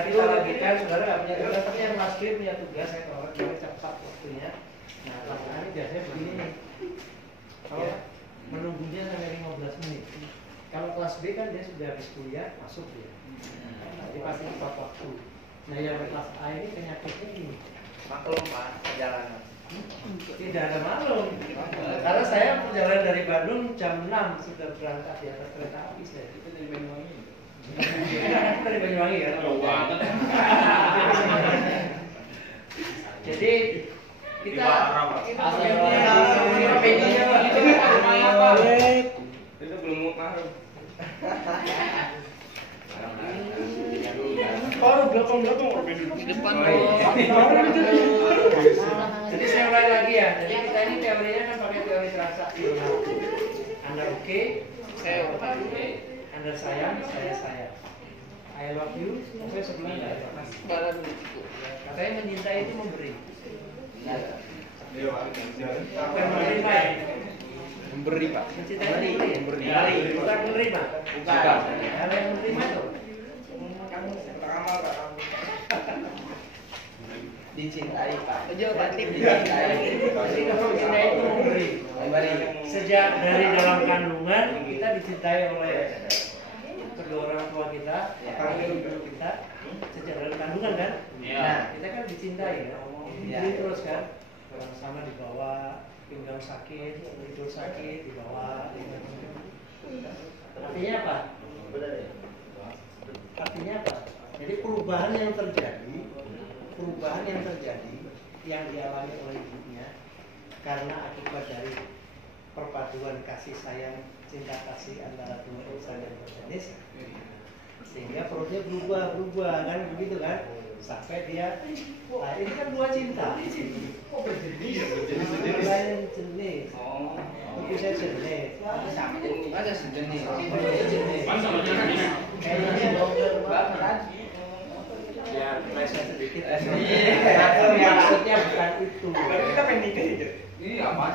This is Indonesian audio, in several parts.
kita lanjutkan, saudara nggak punya tugas, tapi yang Mas B punya tugas, saya tolak jadi cepat waktunya. Nah, laksanaannya biasanya begini nih. Kalau menunggunya sampai 15 menit. Kalau kelas B kan dia sudah habis kuliah, masuk dia. Dia pasti tepat waktu. Nah, yang kelas A ini penyakitnya ini. Maklum Pak, perjalanan. Tidak ada maklum. Karena saya perjalanan dari Bandung jam 6 sudah berangkat di atas kereta api saya. Itu dari Banyuwangi. Dari Banyuwangi ya. Jauh banget. Jadi kita itu belum mau ngaruh. Di depan Jadi saya ulangi lagi ya. Jadi kita ini teorinya kan pakai teori transaksi. Anda oke, saya oke. Anda sayang, saya sayang. I love you, oke sebelumnya. Katanya mencintai itu memberi. Bukan menerima ya? Memberi Pak. Mencintai itu memberi. Bukan menerima. Bukan. Kalau yang menerima itu dicintai Pak. Jadi kalau mencintai itu memberi. Sejak dari dalam kandungan kita dicintai oleh kedua orang tua kita, ibu kita. Sejak dalam kandungan kan? Nah, kita kan dicintai ya. Diberi terus kan? Sama dibawa, pinggang sakit, tidur sakit, dibawa. Artinya apa? Artinya apa? Jadi perubahan yang terjadi yang dialami oleh ibunya karena akibat dari perpaduan kasih sayang, cinta kasih antara dua insan yang berjenis, sehingga perutnya berubah kan begitu kan, sampai dia, nah ini kan dua cinta. Lain jenis. Itu saya jenis. Ada sejenis. Kayaknya ya pleset sedikit. Maksudnya bukan itu. Kita pengen nikah aja. Ini apa?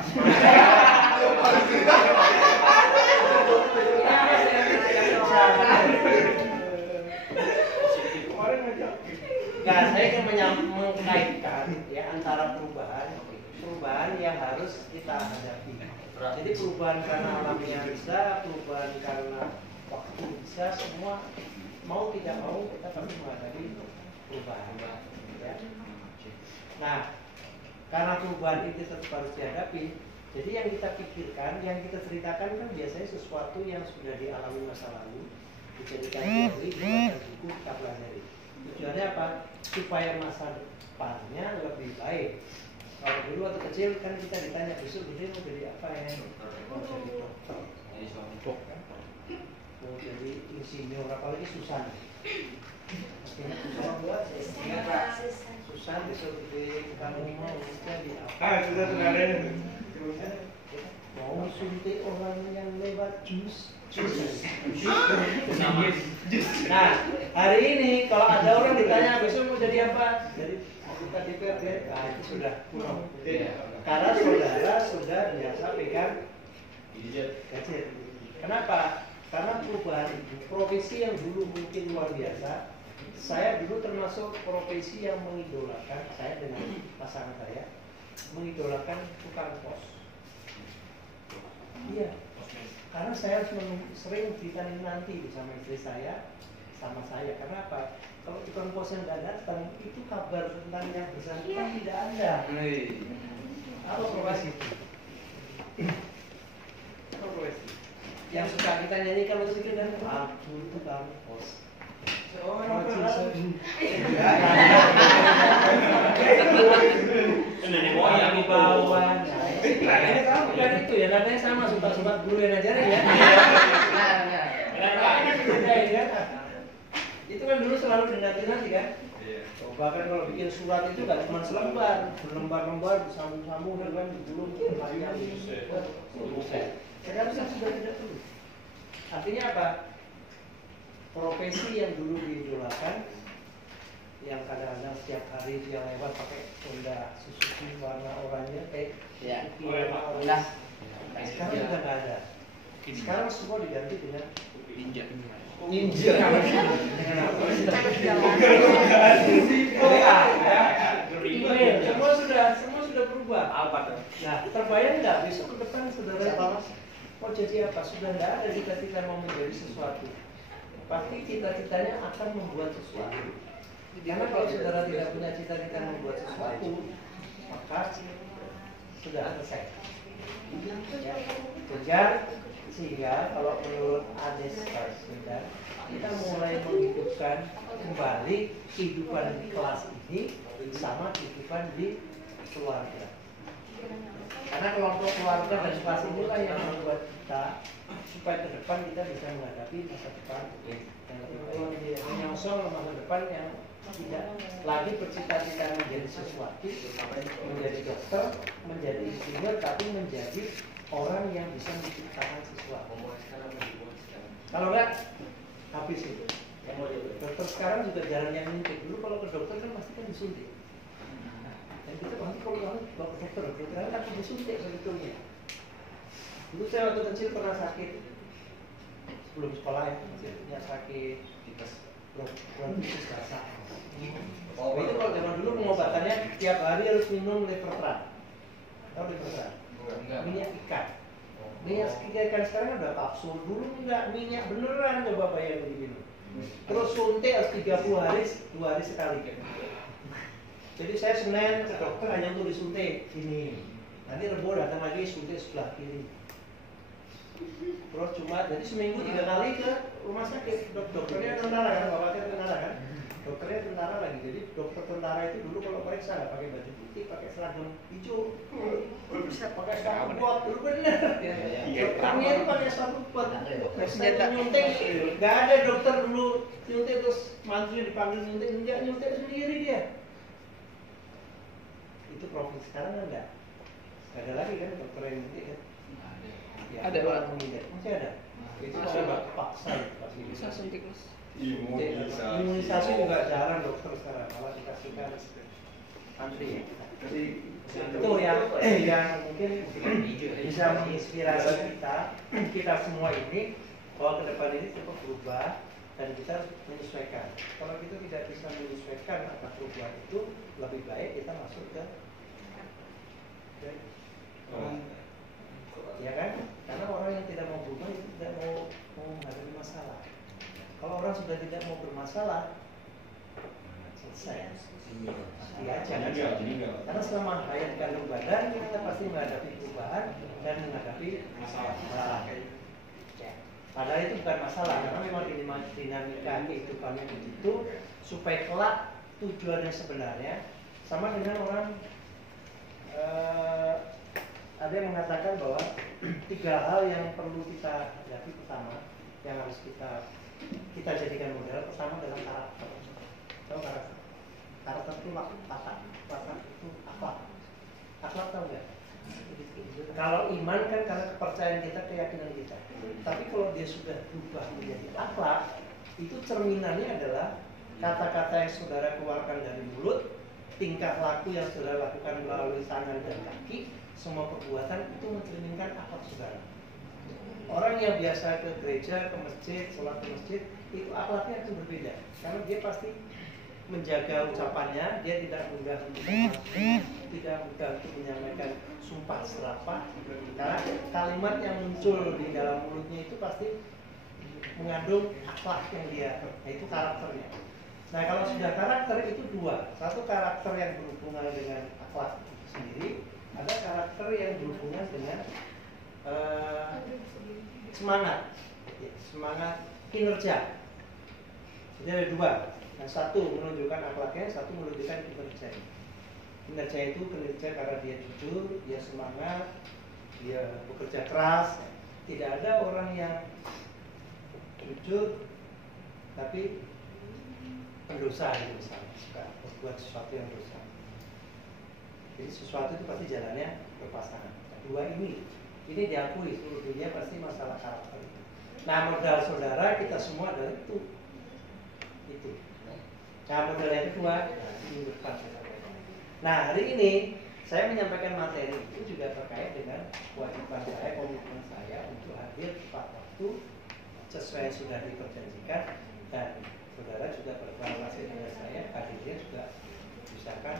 Nah, saya ingin mengkaitkan ya antara perubahan yang harus kita hadapi. Jadi perubahan karena alamnya bisa, perubahan karena waktu bisa, semua mau tidak mau kita harus menghadapi perubahan. Ya. Nah, karena perubahan itu tetap harus dihadapi, jadi yang kita pikirkan, yang kita ceritakan kan biasanya sesuatu yang sudah dialami masa lalu, dijadikan teori, dibuatkan buku, kita pelajari. Tujuannya apa? Supaya masa depannya lebih baik. Kalau dulu waktu kecil kan kita ditanya besok gede mau jadi apa ya? Mau jadi dokter, mau jadi insinyur, apalagi Susan. Akhirnya Susan besok gede kamu mau jadi apa? Mau suntik orang yang lewat jus. Nah, hari ini kalau ada orang ditanya besok mau jadi apa? Jadi anggota DPRD, nah itu sudah kuno. Karena saudara sudah biasa pegang gadget. Kenapa? Karena perubahan profesi yang dulu mungkin luar biasa. Saya dulu termasuk profesi yang mengidolakan, saya dengan pasangan saya mengidolakan tukang pos. Iya, karena saya harus sering ditanya nanti bersama istri saya, sama saya. Karena apa? Kalau tukang pos yang tidak datang, itu kabar tentang yang bersangkutan tidak ada. Apa profesi itu? Apa profesi? Yang suka kita nyanyikan musik dan aku tukang pos. Nenek moyang di bawah. Bukan itu ya, nadanya sama, sumpah-sumpah guru yang ngajarin ya. Itu kan dulu selalu dinanti-nanti kan. Bahkan kalau bikin surat itu gak cuma selembar, berlembar-lembar, bersambung-sambung dengan digulung panjang. Sekarang sudah tidak perlu. Artinya apa? Profesi yang dulu diidolakan, yang kadang-kadang setiap hari dia lewat pakai Honda Suzuki warna oranye, warna oranye. Sekarang sudah nggak ada. Sekarang semua diganti dengan Ninja. ninja. Email, semua sudah berubah. Apa tuh? Nah, terbayang nggak besok ke depan saudara mau jadi apa? Sudah nggak ada cita-cita mau menjadi sesuatu. Pasti cita-citanya akan membuat sesuatu. Karena kalau saudara tidak punya cita-cita membuat sesuatu, maka sudah selesai. Ya. Sehingga kalau menurut Anies Baswedan, kita mulai menghidupkan kembali kehidupan di kelas ini sama kehidupan di keluarga. Karena kelompok keluarga dan kelas inilah yang membuat kita supaya ke depan kita bisa menghadapi masa depan yang lebih baik, menyongsong masa depan yang tidak lagi bercita-cita menjadi sesuatu, menjadi dokter, menjadi insinyur, tapi menjadi orang yang bisa menciptakan sesuatu. Kalau enggak, habis itu. Dokter sekarang juga jarang yang nyuntik. Dulu kalau ke dokter kan pasti kan disuntik. Dan kita pasti kalau ke dokter kan takut disuntik sebetulnya. Dulu saya waktu kecil pernah sakit sebelum sekolah ya, punya sakit bronkitis basah. Itu kalau zaman dulu pengobatannya tiap hari harus minum Levertran. Tahu Levertran? Minyak ikan. Minyak ikan sekarang ada kapsul, dulu enggak, minyak beneran, coba bayangin diminum. Terus suntik harus 30 hari, 2 hari sekali. Jadi saya Senin ke dokter hanya untuk disuntik ini. Nanti Rebo datang lagi suntik sebelah kiri. Terus cuma jadi seminggu 3 kali ke rumah sakit. Dokternya tentara kan, bapaknya tentara kan. Dokternya tentara lagi. Jadi dokter tentara itu dulu kalau periksa nggak pakai baju putih, pakai seragam hijau. Bisa pakai sepatu bot, dulu bener. Dokternya itu pakai sepatu bot. Senjata nyuntik, nggak ada dokter dulu nyuntik terus mantri dipanggil nyuntik, enggak nyuntik sendiri dia. Itu profesi sekarang kan enggak? Nggak ada lagi kan dokter yang nyuntik kan? Ya, ada Pak. Masih ada. Itu kalau paksa pasti Bisa suntik mas. Imunisasi juga jarang dokter sekarang, malah dikasihkan antri. Itu yang mungkin bisa menginspirasi kita semua ini bahwa ke depan ini cukup berubah dan kita menyesuaikan. Kalau kita tidak bisa menyesuaikan akan perubahan itu, lebih baik kita masuk ke ya kan? Karena orang yang tidak mau berubah itu tidak mau menghadapi masalah. Kalau orang sudah tidak mau bermasalah, selesai. Iya aja. Karena selama hayat kandung badan kita pasti menghadapi perubahan dan menghadapi masalah. Padahal itu bukan masalah, karena memang dinamika kehidupannya begitu supaya kelak tujuannya sebenarnya sama dengan orang ada yang mengatakan bahwa 3 hal yang perlu kita hadapi. Pertama, yang harus kita jadikan model. Pertama dalam karakter. Tahu karakter? Karakter itu watak itu akhlak. Akhlak tahu nggak? Kalau iman kan karena kepercayaan kita, keyakinan kita. Tapi kalau dia sudah berubah menjadi akhlak, itu cerminannya adalah kata-kata yang saudara keluarkan dari mulut, tingkah laku yang saudara lakukan melalui tangan dan kaki, semua perbuatan itu mencerminkan akhlak saudara. Orang yang biasa ke gereja, ke masjid, sholat ke masjid, itu akhlaknya akan berbeda. Karena dia pasti menjaga ucapannya, dia tidak mudah untuk tidak mudah untuk menyampaikan sumpah serapah. Karena kalimat yang muncul di dalam mulutnya itu pasti mengandung akhlak yang dia, yaitu karakternya. Nah kalau sudah karakter itu 2. Satu karakter yang berhubungan dengan akhlak sendiri, ada karakter yang berhubungan dengan semangat kinerja. Jadi ada 2. Yang satu menunjukkan akhlaknya, satu menunjukkan kinerja. Kinerja itu kinerja karena dia jujur, dia semangat, dia bekerja keras. Tidak ada orang yang jujur tapi pendosa itu misalnya, suka berbuat sesuatu yang dosa. Jadi sesuatu itu pasti jalannya berpasangan. Kedua ini diakui seluruh dunia pasti masalah karakter itu. Nah modal saudara kita semua adalah itu. Nah modal yang kedua minggu depan. Nah hari ini saya menyampaikan materi itu juga terkait dengan kewajiban saya, komitmen saya untuk hadir tepat waktu sesuai yang sudah diperjanjikan, dan saudara juga berkolaborasi dengan saya, hadirnya juga misalkan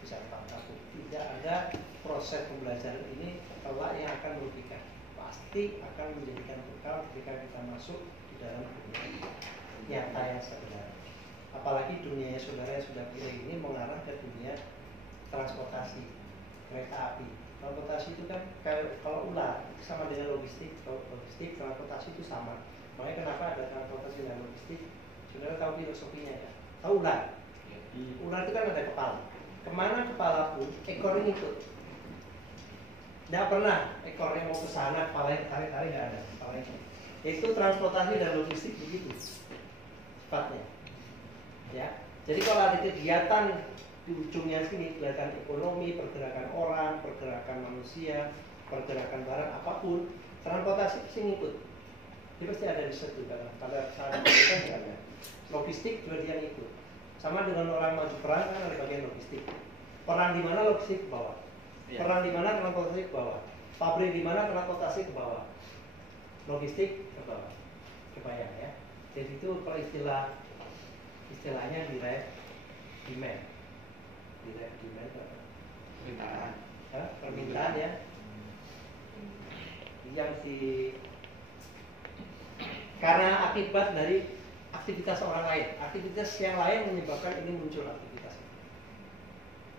bisa tepat waktu. Tidak ada proses pembelajaran ini kelak yang akan merugikan, pasti akan menjadikan bekal ketika kita masuk di dalam dunia nyata yang sebenarnya. Apalagi dunia saudara yang sudah pilih ini mengarah ke dunia transportasi, kereta api. Transportasi itu kan kalau ular sama dengan logistik. Kalau logistik, transportasi itu sama. Makanya kenapa ada transportasi dan logistik? Saudara tahu filosofinya ya? Tahu ular? Ular itu kan ada kepala. Kemana kepala pun ekornya ikut. Tidak pernah ekornya mau ke sana, kepalanya tarik-tarik, nggak ada. Kepalanya. Itu transportasi dan logistik begitu sifatnya. Ya. Jadi kalau ada kegiatan di ujungnya sini, kegiatan ekonomi, pergerakan orang, pergerakan manusia, pergerakan barang apapun, transportasi sini ikut. Dia pasti ada di situ karena pada saat itu kan nggak ada. Logistik juga dia ikut. Sama dengan orang maju perang kan ada bagian logistik. Perang di mana logistik ke bawah. Perang di mana transportasi ke bawah. Pabrik di mana transportasi ke bawah. Logistik ke bawah. Kebayang ya. Jadi itu kalau istilahnya direct demand. Direct demand apa? Permintaan. Permintaan ya. Yang karena akibat dari aktivitas orang lain, aktivitas yang lain menyebabkan ini muncul aktivitas.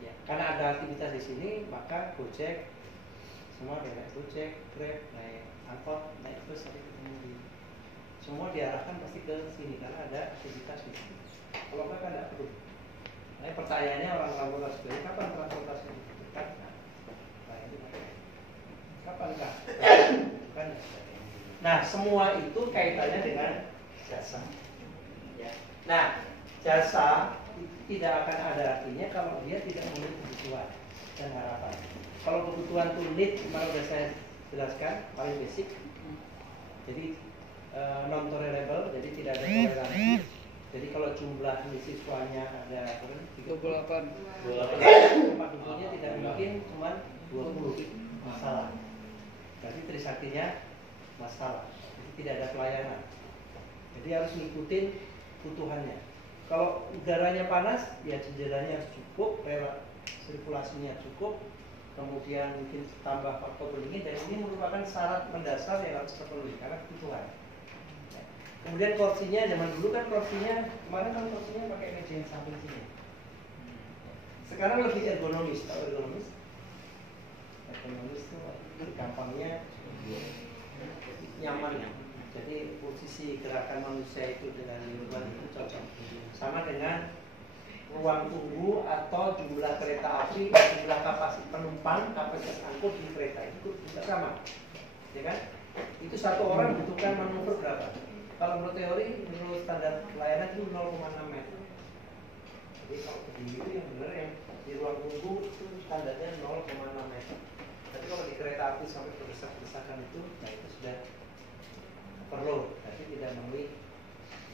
Ya, karena ada aktivitas di sini, maka Gojek, semua naik Gojek, Grab, naik angkot, naik bus, semua diarahkan pasti ke sini karena ada aktivitas di sini. Kalau enggak kan tidak perlu. Nah, pertanyaannya orang-orang transportasi, kapan transportasi dibutuhkan? Kapankah? Nah, semua itu kaitannya dengan jasa. Ya. Nah, jasa tidak akan ada artinya kalau dia tidak memenuhi kebutuhan dan harapan. Kalau kebutuhan itu need, kemarin sudah saya jelaskan, paling basic. Jadi non tolerable, jadi tidak ada toleransi. Jadi kalau jumlah siswanya ada 38, tempat duduknya tidak mungkin cuma 20 masalah. Berarti Trisaktinya masalah. Jadi tidak ada pelayanan. Jadi harus ngikutin kebutuhannya. Kalau udaranya panas, ya jendelanya harus cukup, sirkulasinya cukup, kemudian mungkin tambah faktor pendingin, dan ini merupakan syarat mendasar yang harus terpenuhi karena kebutuhan. Kemudian kursinya, zaman dulu kan kursinya, kemarin kan kursinya pakai meja yang samping sini. Sekarang lebih ergonomis, tahu ergonomis? Ergonomis itu gampangnya nyaman. Jadi posisi gerakan manusia itu dengan lingkungan itu cocok. Sama dengan ruang tunggu atau jumlah kereta api, jumlah kapasitas penumpang, kapasitas angkut di kereta itu juga sama, ya kan? Itu satu orang butuhkan manuver berapa? Kalau menurut teori, menurut standar pelayanan itu 0,6 meter. Jadi kalau berdiri itu yang benar yang di ruang tunggu itu standarnya 0,6 meter. Tapi kalau di kereta api sampai berdesak-desakan itu, nah itu sudah perlu, tapi tidak memenuhi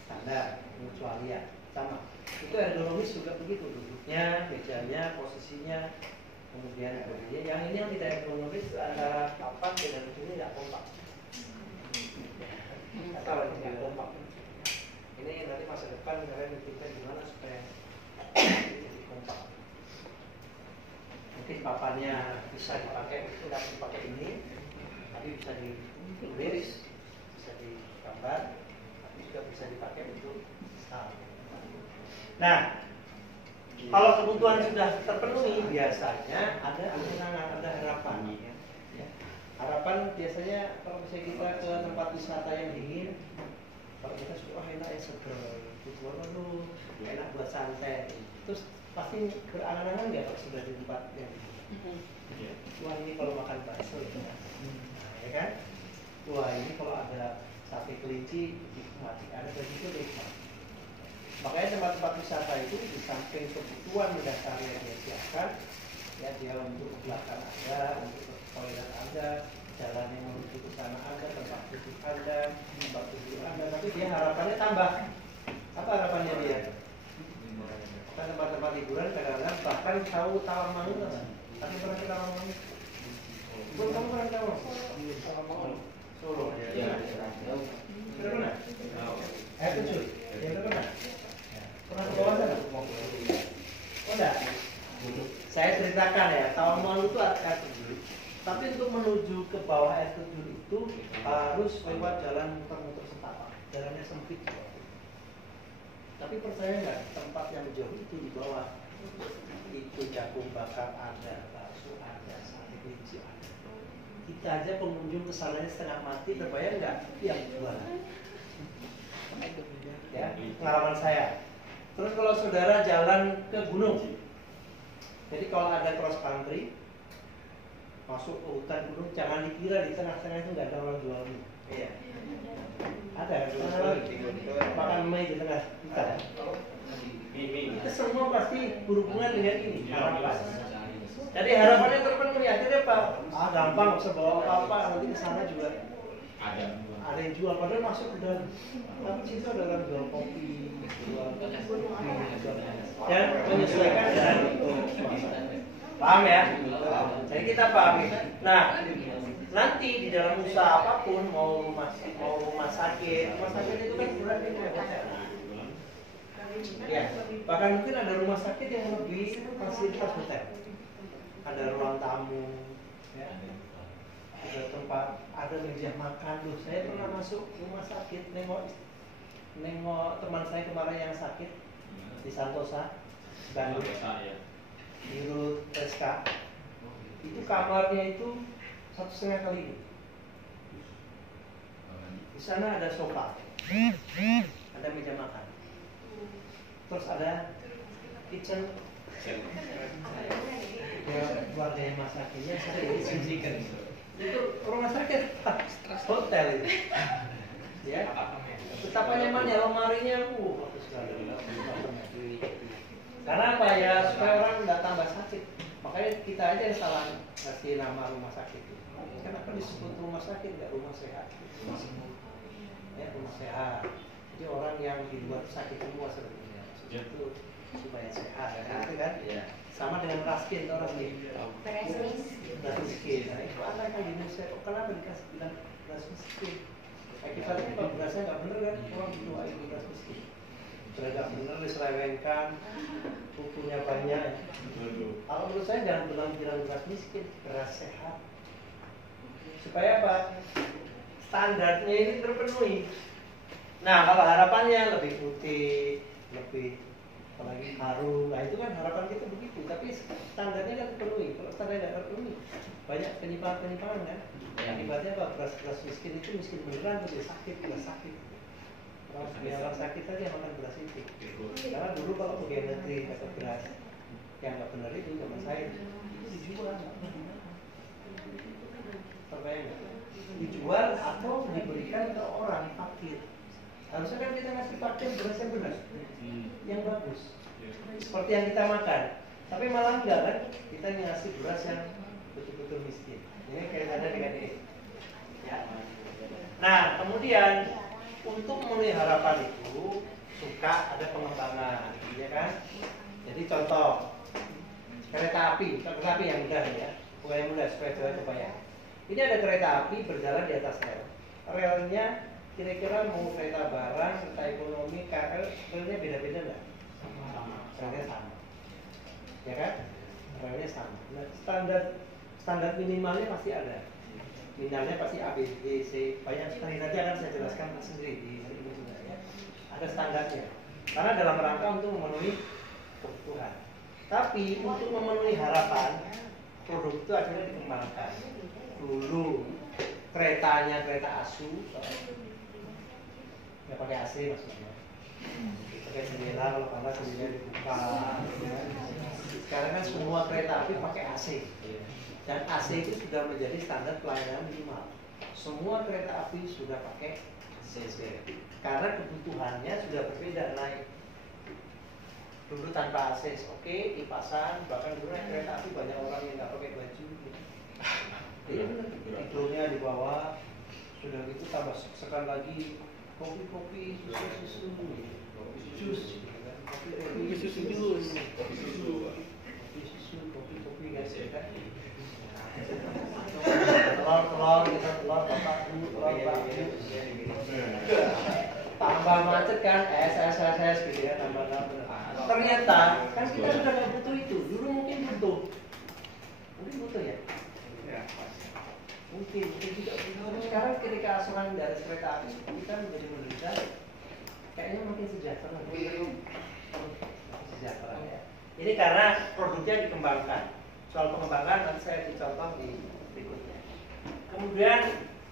standar pengecualian. Sama. Itu ergonomis juga begitu, duduknya, mejanya, posisinya, kemudian bodinya. Yang ini yang tidak ergonomis antara papan dan ini tidak kompak. Atau tidak kompak. Ini nanti masa depan kalian mikirkan gimana supaya jadi kompak. Mungkin papannya bisa dipakai, tidak dipakai ini, tapi bisa ditulis, bisa digambar, tapi juga bisa dipakai untuk style. Nah, kalau kebutuhan sudah terpenuhi, biasanya ada angan-angan, ada harapan. Ya. Harapan biasanya kalau misalnya kita ke tempat wisata yang dingin, kalau kita suka enak ya seger, lu enak buat santai, terus pasti berangan-angan nggak kalau sudah di tempat yang dingin? Wah ini kalau makan bakso ya, nah, ya kan? Wah ini kalau ada sate kelinci nikmati, ada begitu nikmat. Makanya tempat-tempat wisata itu di samping kebutuhan mendasar yang dia siapkan, ya dia untuk belakang Anda, untuk toilet Anda, jalan yang menuju ke sana Anda, tempat duduk Anda, tempat tidur Anda, tapi dia harapannya tambah. Apa harapannya dia? Tempat-tempat hiburan kadang-kadang bahkan tahu tawar mangu, Tapi pernah kita ngomongin? Kamu pernah kita ngomong? Solo. Ya. Sudah pernah? Tujuh. Ya udah pernah. Pernah ke bawah sana? Oh enggak? Saya ceritakan ya, tahun lalu itu air terjun. Tapi untuk menuju ke bawah air terjun itu harus lewat jalan muter-muter setapak. Jalannya sempit. Tapi percaya nggak, tempat yang jauh itu di bawah itu jagung bakar ada, bakso ada, sate kelinci ada. Kita aja pengunjung kesananya setengah mati, terbayang nggak yang jualan? Ya, pengalaman saya. Terus kalau saudara jalan ke gunung, jadi kalau ada cross country masuk ke hutan gunung, jangan dikira di tengah-tengah itu nggak ada orang jual mie. Iya. Ada makan mie di tengah kita. Itu semua pasti berhubungan dengan ini, harapan. Jadi harapannya terpenuhi, akhirnya Pak, gampang, nggak usah bawa apa-apa, nanti ke sana juga ada yang jual, padahal masuk ke dalam. Tapi situ ada orang jual kopi, jual dan menyesuaikan dengan suasana. Paham ya? Jadi kita pahami. Nah, nanti di dalam usaha apapun, mau rumah sakit itu kan berat itu hotel. Ya, bahkan mungkin ada rumah sakit yang lebih fasilitas hotel. Ada ruang tamu, ya. Ada tempat, ada meja makan. Loh, saya pernah masuk rumah sakit, nengok teman saya kemarin yang sakit di Santosa, Bandung, di Rut SK. Itu kamarnya itu 1,5 kali ini. Di sana ada sofa, ada meja makan, terus ada kitchen. Ya, keluarga yang masaknya saya disajikan. Itu rumah sakit, hotel itu. Ya, betapa nyamannya lemarinya, bagus sekali. Karena apa ya, supaya orang nggak tambah sakit. Makanya kita aja yang salah kasih nama rumah sakit. Kenapa disebut rumah sakit, nggak rumah sehat? Ya, rumah sehat. Jadi orang yang di luar sakit semua sebetulnya. Itu supaya sehat, gitu kan? Sama dengan raskin, atau raskin. Raskin. Nah, itu anak yang di Indonesia, kenapa dikasih bilang raskin? Akibatnya kalau berasa nggak bener kan, orang doain beras miskin. Sudah nggak bener, diselewengkan, kukunya banyak. Kalau menurut saya jangan bilang beras miskin, beras sehat. Supaya apa? Standarnya ini terpenuhi. Nah, kalau harapannya lebih putih, lebih apalagi harum, nah itu kan harapan kita begitu. Tapi standarnya kan terpenuhi. Kalau standarnya tidak terpenuhi, banyak penyimpangan kan. Akibatnya apa? Beras miskin itu miskin beneran, dia sakit, nggak sakit. Orang sakit aja makan beras itu. Karena dulu kalau pegawai negeri dapat beras yang nggak benar itu zaman saya itu dijual, terbayang nggak? Dijual atau diberikan ke orang fakir. Harusnya kan kita ngasih fakir beras yang benar, yang bagus, seperti yang kita makan. Tapi malah enggak kan? Kita ngasih beras yang betul-betul miskin. Ini kaitannya dengan ini. Ya. Nah, kemudian untuk memenuhi harapan itu suka ada pengembangan, ya kan? Jadi contoh kereta api yang mudah ya, bukan yang mudah supaya kebayang. Ini ada kereta api berjalan di atas rel. Relnya kira-kira mau kereta barang, kereta ekonomi, KL, relnya beda-beda nggak? Relnya sama, ya kan? Relnya sama. Nah, standar minimalnya pasti ada. Minimalnya pasti A, B, C, banyak sekali. Nanti akan saya jelaskan sendiri di ini juga ya. Ada standarnya. Karena dalam rangka untuk memenuhi kebutuhan. Tapi untuk memenuhi harapan, produk itu akhirnya dikembangkan. Dulu keretanya kereta ASU, ya pakai AC maksudnya. Pakai jendela, kalau panas jendela dibuka. Ya. Sekarang kan semua kereta api pakai AC. Dan AC itu sudah menjadi standar pelayanan minimal. Semua kereta api sudah pakai AC. Karena kebutuhannya sudah berbeda naik. Dulu tanpa AC, oke, dipasang. Bahkan dulu kereta api banyak orang yang nggak pakai baju. Tidurnya di bawah. Sudah gitu tambah sekali lagi kopi, susu, jus, kopi, susu. susu, kopi guys ya kan. Telur kita telur bapak bu, telur bapak bu. Tambah macet kan, es gitu ya, tambah. Ternyata kan kita sudah nggak butuh itu. Dulu mungkin butuh ya. Mungkin juga. Sekarang ketika asuran dari kereta api kita menjadi menderita, kayaknya makin sejahtera. Sejahtera ya. Ini karena produknya dikembangkan. Soal pengembangan nanti saya dicontoh di berikutnya. Kemudian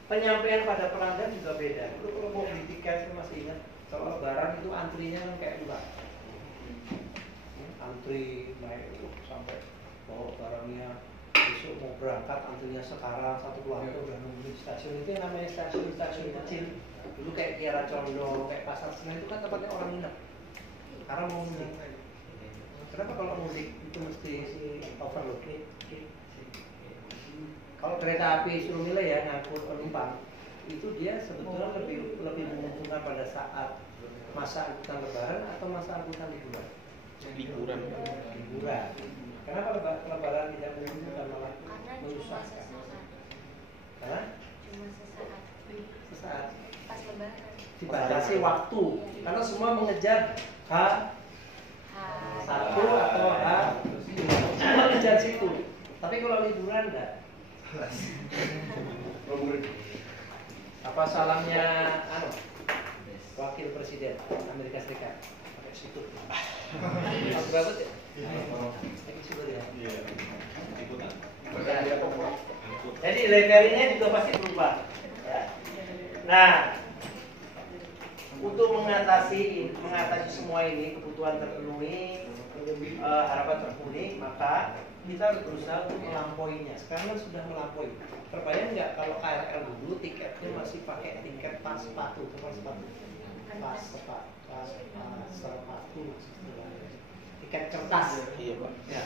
penyampaian pada pelanggan juga beda. Dulu kalau mau beli tiket saya masih ingat, kalau lebaran itu antrinya kan kayak dua. Antri naik sampai bawa barangnya, besok mau berangkat antrinya sekarang, satu keluarga udah nunggu di stasiun. Itu yang namanya stasiun kecil. Dulu kayak Kiara Condong, kayak Pasar Senen itu kan tempatnya orang nginep karena mau mudik. Kenapa kalau mudik itu mesti si overload? Kalau kereta api suruh milih ya ngangkut penumpang, itu dia sebetulnya lebih menguntungkan pada saat masa angkutan lebaran atau masa angkutan liburan. Liburan. Kenapa lebaran tidak menguntungkan malah menyusahkan? Karena cuma sesaat. Pas lebaran. Dibatasi waktu, karena semua mengejar H1 atau H, semua mengejar situ. Tapi kalau liburan enggak. Apa salamnya wakil presiden Amerika Serikat pakai situ. Berapa sih? Pakai situ ya. Jadi levelnya juga pasti berubah. Ya. Nah, untuk mengatasi semua ini, kebutuhan terpenuhi, harapan terpenuhi, maka kita harus berusaha untuk melampauinya. Sekarang kan sudah melampaui. Terbayang nggak kalau KRL dulu tiketnya masih pakai tiket pas sepatu, tiket kertas. Iya Pak. Ya.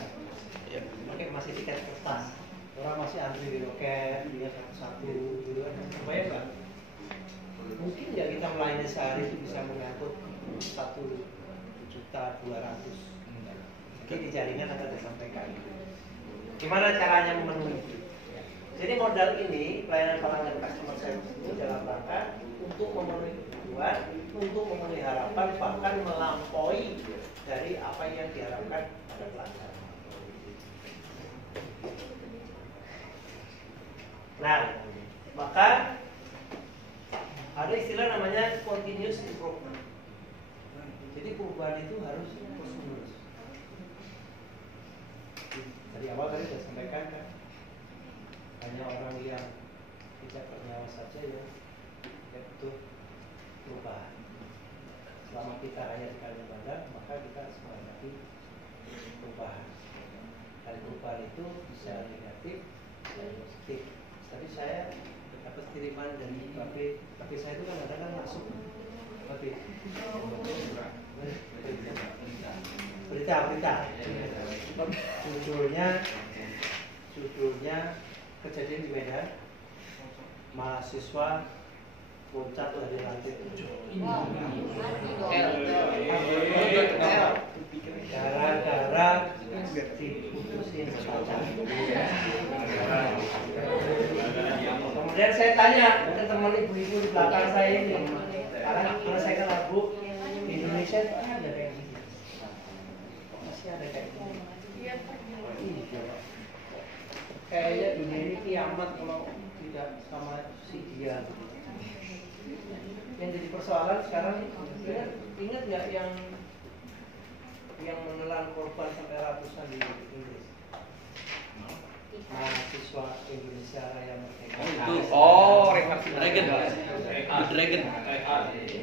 Iya. Pakai masih tiket kertas. Orang masih antri di loket, dia satu-satu, gitu kan. Terbayang nggak? Mungkin nggak kita melayani sehari itu bisa mengangkut 1.200.000. Mungkin di jaringan akan disampaikan. Gimana caranya memenuhi? Jadi modal ini pelayanan pelanggan customer service itu dalam rangka untuk memenuhi kebutuhan, untuk memenuhi harapan, bahkan melampaui dari apa yang diharapkan pada pelanggan. Nah, maka ada istilah namanya continuous improvement. Jadi perubahan itu harus terus-menerus. Dari awal tadi sudah sampaikan kan, hanya orang yang tidak bernyawa saja ya butuh perubahan. Selama kita hanya sekali badan, maka kita harus menghadapi perubahan. Dan perubahan itu bisa negatif dan positif. Tadi saya dapat kiriman dari tapi saya itu kan kadang masuk berita judulnya kejadian di Medan, mahasiswa loncat dari lantai 7 gara-gara diputusin pacar. Kemudian saya tanya ke teman ibu-ibu di belakang saya ini, karena saya kenal Bu, di Indonesia itu ada kayak gini, masih ada kayak gini. Kayaknya dunia ini kiamat kalau tidak sama si dia. Yang jadi persoalan sekarang, ingat nggak yang menelan korban sampai ratusan di Inggris? Mahasiswa Indonesia Raya Merdeka.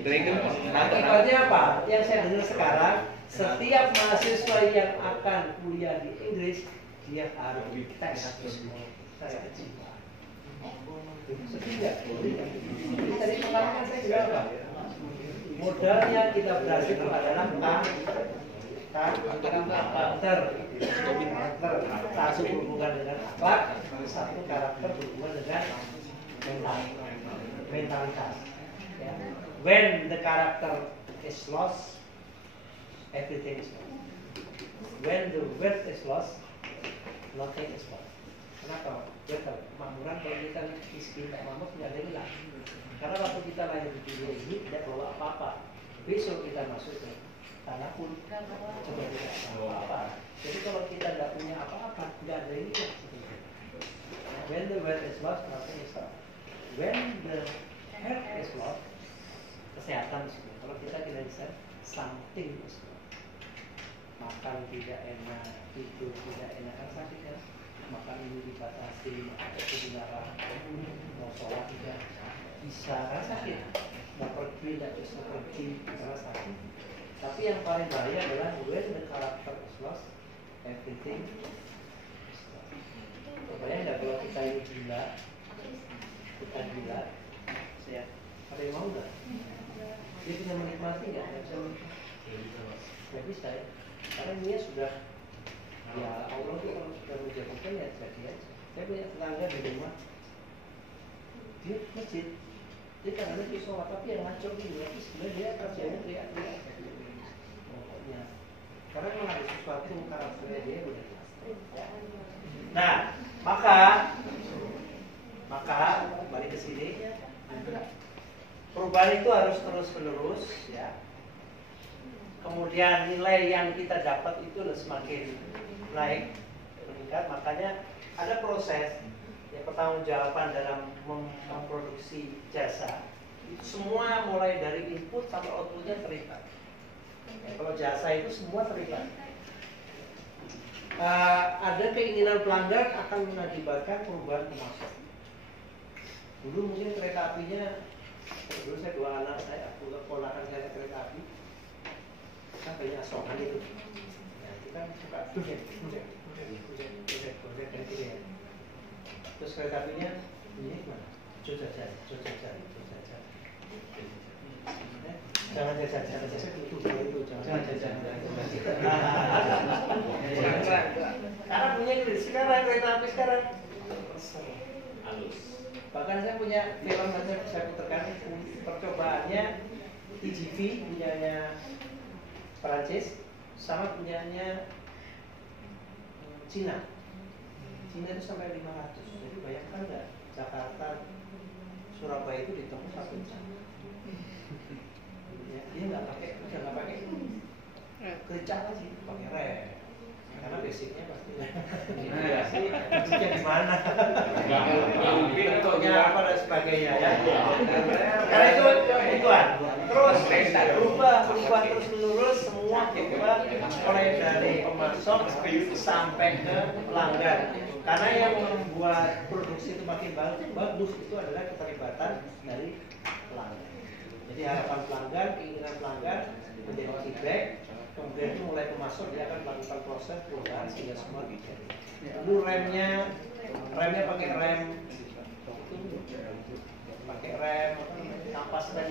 Dragon. Akibatnya apa? Yang saya dengar sekarang, setiap mahasiswa yang akan kuliah di Inggris dia harus tes saya kecewa. Sedih nggak? Jadi tadi pengalaman saya juga apa? Modalnya kita berhasil itu adalah karakter. Satu berhubungan dengan akhlak, satu karakter berhubungan dengan mentalitas. Ya. When the character is lost, everything is lost. When the word is lost, nothing is lost. Kenapa? Ya kalau kemakmuran kalau kita miskin tak mampu nggak ada hilang. Karena waktu kita lahir di dunia ini tidak bawa apa-apa. Besok kita masuk ke tanah pun coba tidak bawa apa-apa. Jadi kalau kita tidak punya apa-apa, nggak ada ini ya. When the wealth is lost, nothing is lost. When the health is lost, kesehatan juga. Kalau kita tidak bisa, something is lost. Makan tidak enak, tidur tidak enak, kan sakit kan? Makan ini dibatasi, makan itu dilarang, mau sholat tidak bisa, kan sakit. Mau pergi tidak bisa pergi, karena sakit. Tapi yang paling bahaya adalah when the character is lost, everything is lost. Kebayang nggak kalau kita ini gila, kita gila, ya, ada yang mau nggak? Dia bisa menikmati nggak? Nggak bisa menikmati. Nggak bisa ya. Karena dia sudah, ya Allah itu kalau sudah menjadikan ya jadi aja. Saya punya tetangga di rumah, dia masjid, dia kadang-kadang di sholat, tapi yang ngacor di luar itu sebenarnya dia kerjanya teriak-teriak. Pokoknya, karena kalau ada sesuatu karakternya dia udah. Nah, maka balik ke sini, perubahan itu harus terus-menerus, ya. Kemudian nilai yang kita dapat itu semakin naik, meningkat. Makanya ada proses ya, pertanggungjawaban dalam memproduksi jasa. Itu semua mulai dari input sampai outputnya terlibat. Ya, kalau jasa itu semua terlibat. Ada keinginan pelanggan akan mengakibatkan perubahan pemasok. Dulu mungkin kereta apinya, dulu saya dua anak saya, ponakan saya kereta api. Kan banyak asongan itu. Nah, kita suka gojek dari sini ya. Terus kereta apinya ini mana? Jajan. Jangan jajan itu, jangan jajan. Karena punya sekarang kereta api sekarang. Bahkan saya punya film yang saya putarkan percobaannya TGV punyanya Perancis sama punyanya Cina. Cina itu sampai 500. Jadi bayangkan nggak Jakarta Surabaya itu ditempuh 1 jam. Ya, dia nggak pakai kencang sih, pakai rem. Karena basicnya pasti. Basicnya di mana? Bentuknya apa dan sebagainya ya. Karena itu kebutuhan. Terus berubah terus menerus, semua berubah mulai dari pemasok sampai ke pelanggan. Karena yang membuat produksi itu makin bagus itu adalah keterlibatan dari pelanggan. Jadi harapan pelanggan, keinginan pelanggan menjadi feedback. Kemudian itu mulai pemasok dia akan melakukan proses perubahan sehingga semua dijadi. Dulu remnya pakai rem kapas rem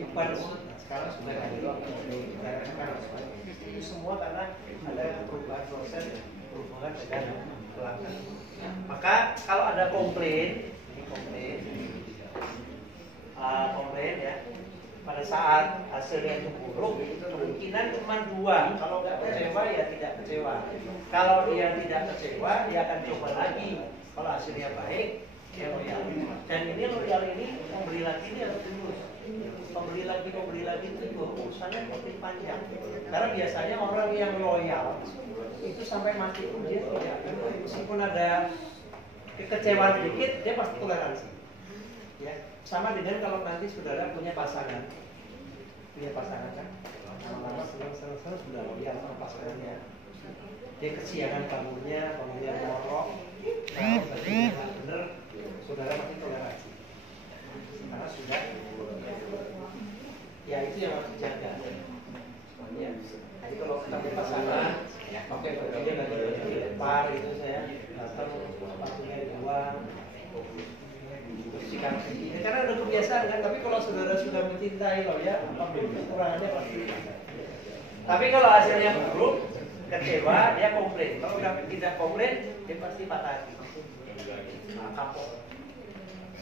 depan. Sekarang sudah ada itu semua karena ada perubahan proses berhubungan dengan pelanggan. Maka kalau ada komplain ya. Pada saat hasilnya itu buruk, kemungkinan cuma 2. Kalau nggak kecewa ya tidak kecewa. Kalau dia tidak kecewa, dia akan coba lagi. Kalau hasilnya baik, dia loyal. Dan ini loyal ini membeli lagi ini harus terus. Membeli lagi itu urusannya makin panjang. Karena biasanya orang yang loyal itu sampai mati pun dia tidak. Meskipun ada kekecewaan sedikit, dia pasti toleransi. Ya, sama dengan kalau nanti saudara punya pasangan kan, lama-lama senang sudah loyal sama pasangannya. Dia kesiangan bangunnya ngorok, kalau tadi nggak bener, saudara masih toleransi. Karena sudah, ya itu yang harus dijaga. Ya, jadi kalau ketemu pasangan, pakai bajunya nggak dilempar itu saya datang sepatunya dibuang. Karena udah kebiasaan kan, tapi kalau saudara sudah mencintai loh ya, kekurangannya pasti. Tapi kalau hasilnya buruk, kecewa, dia komplain. Kalau udah tidak komplain, dia pasti patah hati. Kapok.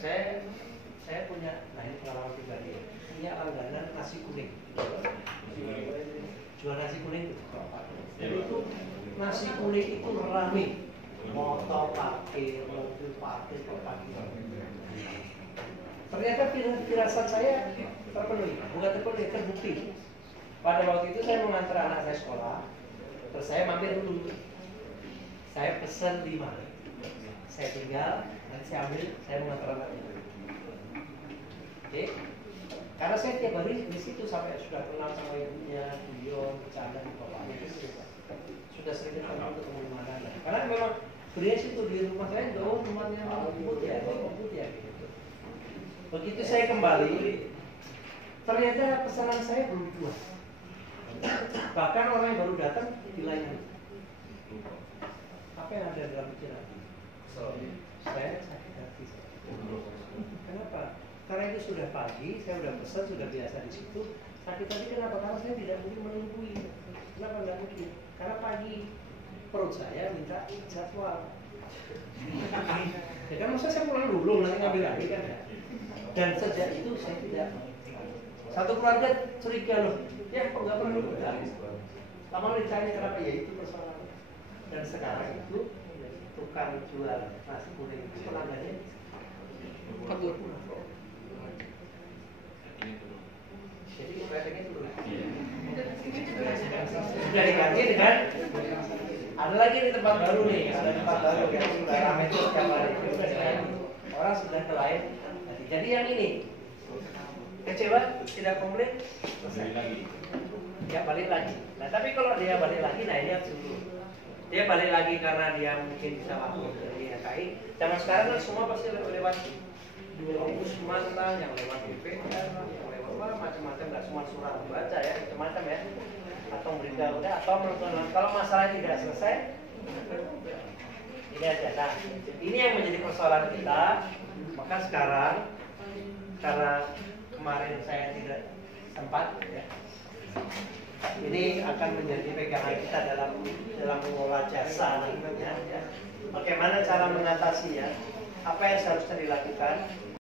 Saya punya, nah ini pengalaman pribadi, punya langganan nasi kuning. jual nasi kuning itu. Jadi itu nasi kuning itu rame, motor parkir, mobil parkir, parkir. Ternyata firasat saya terpenuhi, bukan terpenuhi, terbukti. Pada waktu itu saya mengantar anak saya sekolah, terus saya mampir dulu. Saya pesan 5, saya tinggal, nanti saya ambil, saya mengantar anak itu. Oke? Karena saya tiap hari di situ sampai sudah kenal sama ibunya, beliau, bercanda di bapaknya itu sudah sering ketemu di mana. Karena memang beliau situ di rumah saya, oh rumahnya Put ya, Put ya. Gitu. Begitu saya kembali, ternyata pesanan saya belum puas. Bahkan orang yang baru datang dilayani. Apa yang ada dalam pikiran? Saya sakit hati. Kenapa? Karena itu sudah pagi, saya sudah pesan, sudah biasa di situ. Sakit hati kenapa? Karena saya tidak mungkin menunggui. Kenapa nggak mungkin? Karena pagi perut saya minta jadwal. Ya kan masa saya pulang dulu nanti ngambil lagi kan? Dan sejak itu saya tidak. Satu keluarga curiga loh. Ya kok nggak perlu? Lama ditanya kenapa ya itu persoalannya. Dan sekarang itu tukang jual nasi kuning itu pelanggannya kabur. Jadi ratingnya turun. Sudah diganti dengan ada lagi di tempat baru nih, ada tempat baru yang sudah ramai setiap hari. Orang sudah ke lain. Jadi yang ini kecewa, tidak komplain, selesai. Ya balik lagi. Nah tapi kalau dia balik lagi, nah ini harus dulu. Dia balik lagi karena dia mungkin bisa lapor dari HKI. Zaman sekarang kan semua pasti lewat ombudsman lah, yang lewat BPK, yang lewat macam-macam, nggak semua surat baca ya, macam-macam ya. Atau berita udah, atau kalau masalah tidak selesai, ini aja. Nah, ini yang menjadi persoalan kita. Maka sekarang karena kemarin saya tidak sempat ya, ini akan menjadi pegangan kita dalam mengelola jasa nantinya ya. Bagaimana cara mengatasi ya, apa yang seharusnya dilakukan